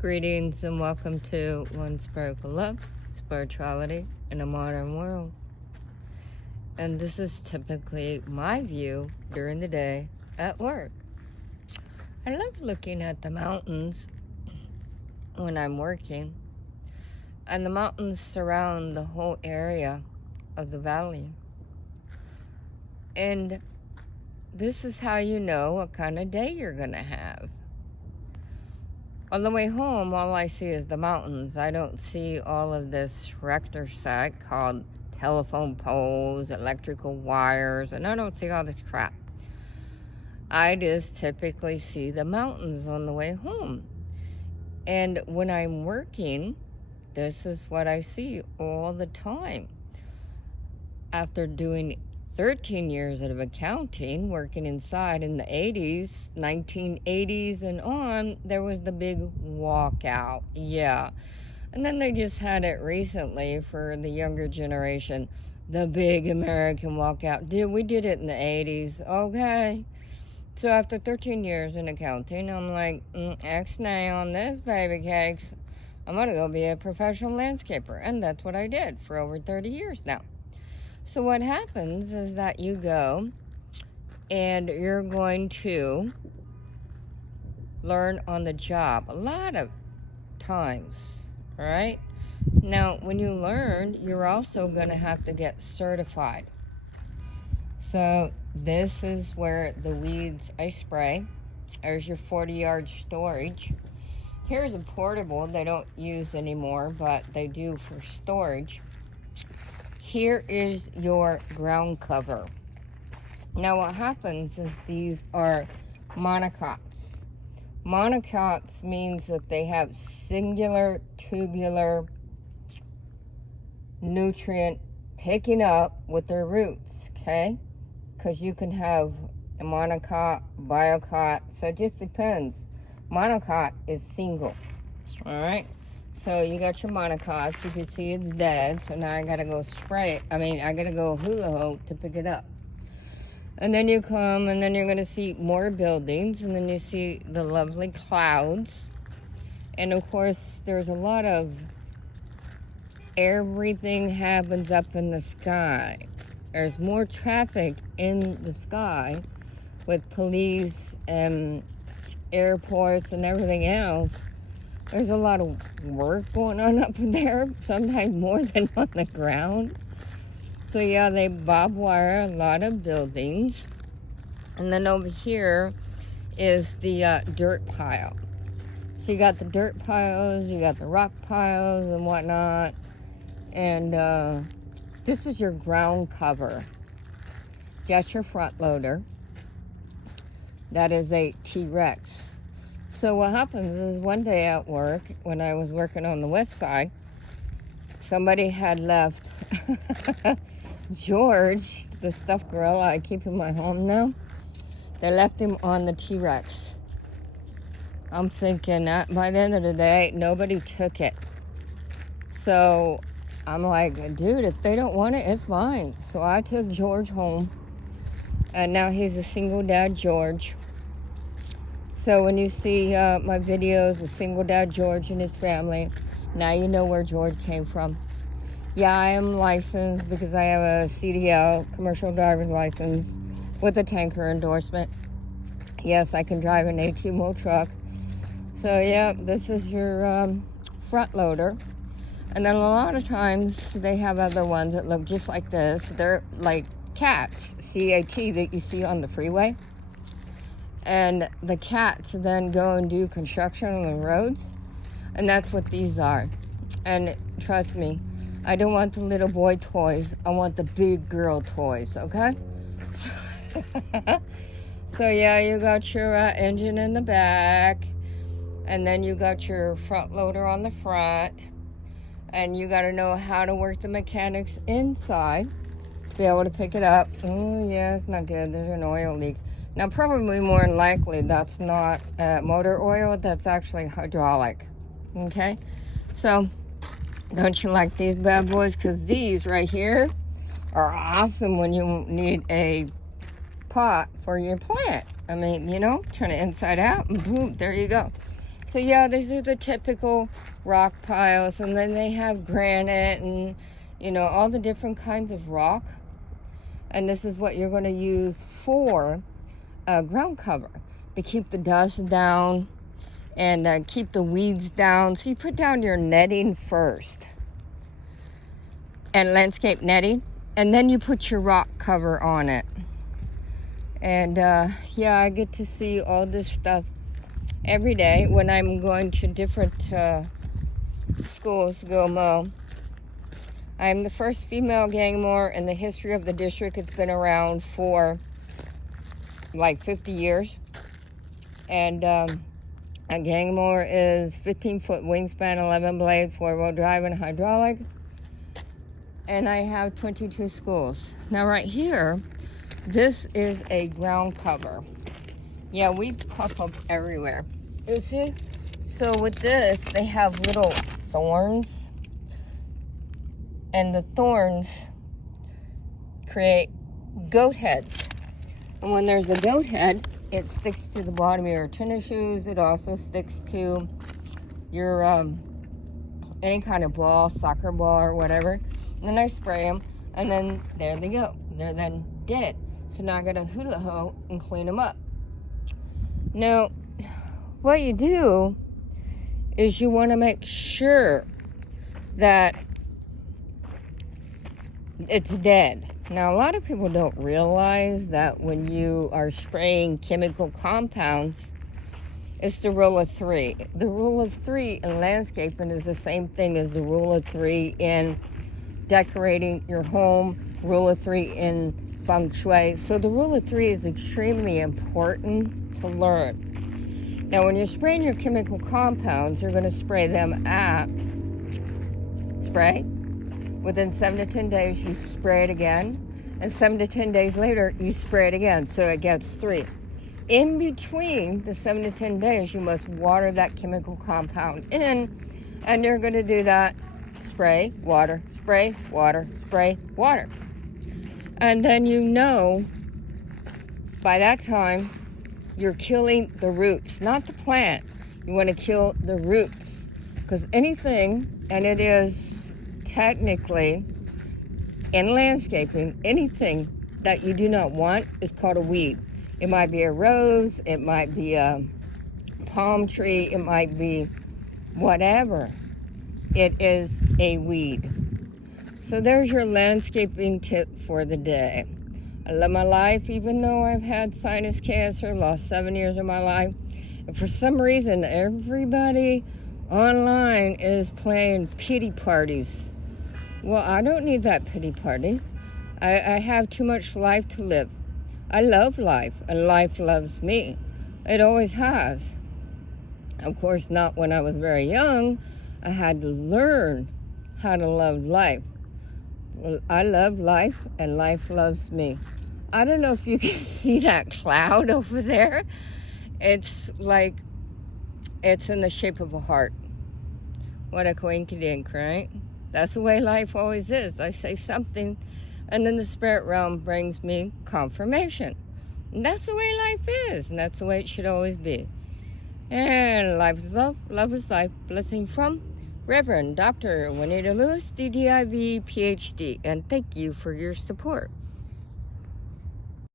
Greetings and welcome to One Sparkle Love, Spirituality in a Modern World. And this is typically my view during the day at work. I love looking at the mountains when I'm working, and the mountains surround the whole area of the valley. And this is how you know what kind of day you're going to have. On the way home, all I see is the mountains. I don't see all of this Rector set called telephone poles, electrical wires, and I don't see all this crap. I just typically see the mountains on the way home. And when I'm working, this is what I see all the time. After doing 13 years of accounting, working inside in the 80s, 1980s and on, there was the big walkout. Yeah. And then they just had it recently for the younger generation, the big American walkout. Dude, we did it in the 80s. Okay. So after 13 years in accounting, I'm like, X-nay on this, baby cakes. I'm going to go be a professional landscaper. And that's what I did for over 30 years now. So what happens is that you go and you're going to learn on the job a lot of times, all right? Now, when you learn, you're also going to have to get certified. So this is where the weeds I spray. There's your 40-yard storage. Here's a portable they don't use anymore, but they do for storage. Here is your ground cover. Now what happens is these are monocots. Monocots means that they have singular tubular nutrient picking up with their roots, okay? Because you can have a monocot, biocot, so it just depends. Monocot is single, all right? So you got your monocots, you can see it's dead, so now I gotta go spray it. I gotta go hula hoop to pick it up. And then you come, and then you're gonna see more buildings, and then you see the lovely clouds. And of course, there's a lot of everything happens up in the sky. There's more traffic in the sky with police and airports and everything else. There's a lot of work going on up there, sometimes more than on the ground. So yeah, they bob wire a lot of buildings. And then over here is the dirt pile. So you got the dirt piles, you got the rock piles and whatnot. And this is your ground cover. That's your front loader. That is a T-Rex. So what happens is one day at work, when I was working on the west side, somebody had left George, the stuffed gorilla I keep in my home now. They left him on the T-Rex. I'm thinking that by the end of the day, nobody took it. So I'm like, dude, if they don't want it, it's mine. So I took George home, and now he's a single dad George. So when you see my videos with single dad George and his family, now you know where George came from. Yeah, I am licensed because I have a CDL, commercial driver's license, with a tanker endorsement. Yes, I can drive an 18-wheel truck. So yeah, this is your front loader. And then a lot of times they have other ones that look just like this. They're like cats, C-A-T, that you see on the freeway. And the cats then go and do construction on the roads, and that's what these are. And trust me, I don't want the little boy toys, I want the big girl toys, okay? So yeah, you got your engine in the back, and then you got your front loader on the front, and you got to know how to work the mechanics inside to be able to pick it up. Oh yeah, it's not good, there's an oil leak. Now, probably more than likely, that's not motor oil, that's actually hydraulic, okay? So, don't you like these bad boys? Because these right here are awesome when you need a pot for your plant. I mean, you know, turn it inside out, and boom, there you go. So yeah, these are the typical rock piles, and then they have granite and, you know, all the different kinds of rock. And this is what you're going to use for ground cover, to keep the dust down and keep the weeds down. So you put down your netting first, and landscape netting, and then you put your rock cover on it. And yeah, I get to see all this stuff every day when I'm going to different schools to go mow. I am the first female gang mower in the history of the district. It's been around for like 50 years. And a gang mower is 15-foot wingspan, 11 blades, 4-wheel drive, and hydraulic. And I have 22 schools. Now right here, this is a ground cover. Yeah, we pop up everywhere. You see? So with this, they have little thorns. And the thorns create goat heads. And when there's a goat head, it sticks to the bottom of your tennis shoes. It also sticks to your any kind of ball, soccer ball or whatever. And then I spray them, and then there they go. They're then dead. So now I got a hula hoe and clean them up. Now, what you do is you want to make sure that it's dead. Now, a lot of people don't realize that when you are spraying chemical compounds, it's the rule of three. The rule of three in landscaping is the same thing as the rule of three in decorating your home, rule of three in feng shui. So the rule of three is extremely important to learn. Now, when you're spraying your chemical compounds, you're going to spray them at spray. Within 7 to 10 days, you spray it again. And 7 to 10 days later, you spray it again. So it gets 3. In between the 7 to 10 days, you must water that chemical compound in. And you're going to do that. Spray, water, spray, water, spray, water. And then you know, by that time, you're killing the roots, not the plant. You want to kill the roots. Because anything, and it is technically, in landscaping, anything that you do not want is called a weed. It might be a rose, it might be a palm tree, it might be whatever. It is a weed. So there's your landscaping tip for the day. I love my life, even though I've had sinus cancer, lost 7 years of my life. And for some reason, everybody online is playing pity parties. Well, I don't need that pity party. I have too much life to live. I love life, and life loves me. It always has. Of course, not when I was very young. I had to learn how to love life. I love life, and life loves me. I don't know if you can see that cloud over there. It's like, it's in the shape of a heart. What a coinkydink, right? That's the way life always is. I say something, and then the spirit realm brings me confirmation. And that's the way life is, and that's the way it should always be. And life is love is life. Blessing from Reverend Dr. Juanita Lewis, DDIV, PhD. And thank you for your support.